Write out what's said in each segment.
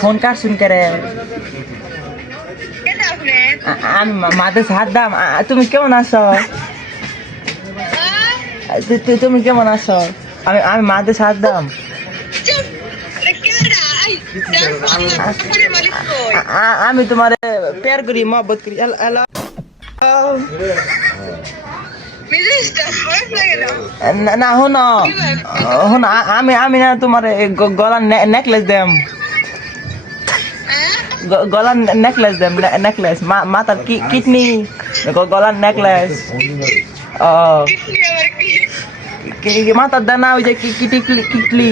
phone কাটছুন করে আমি মাঝে হাত দাম তুমি কেমন আছো তুমি কেমন আছো আমি মাঝে হাত দাম আমি তোমার প্যার করি মহব্বত করি হ্যালো না শোনো শোনো আমি না তোমার গলার নেকলেস দেম গলার নেকলেস দেম নেকলেস মাথার কিডনি গলার নেকলেস ও মাথার দানা ওই যে কিটলি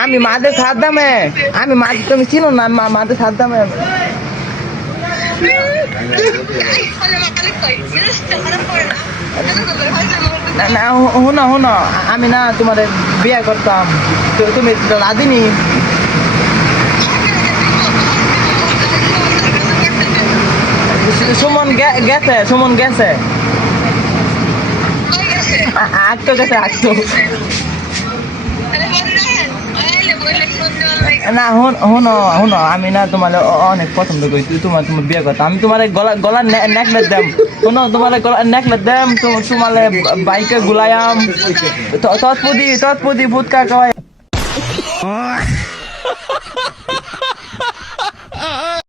আমি মাঝে সাত দামে আমি মাঝে তুমি চিনো না মাঝে সাত দামে না শুনো শুনো আমি না তোমার বিয়ে করতাম তুমি রাধিনি সুমন গেছে আটটো গেছে আটটো না শুনো আমি না তোমার অনেক পছন্দ করি তোমার বিয়ে করতাম আমি তোমার গলার নেকলেস দেম শুনো তোমার গলার নেকলেস দেম তোমার বাইকে গুলায়াম তৎপুদি ভূতকা কয়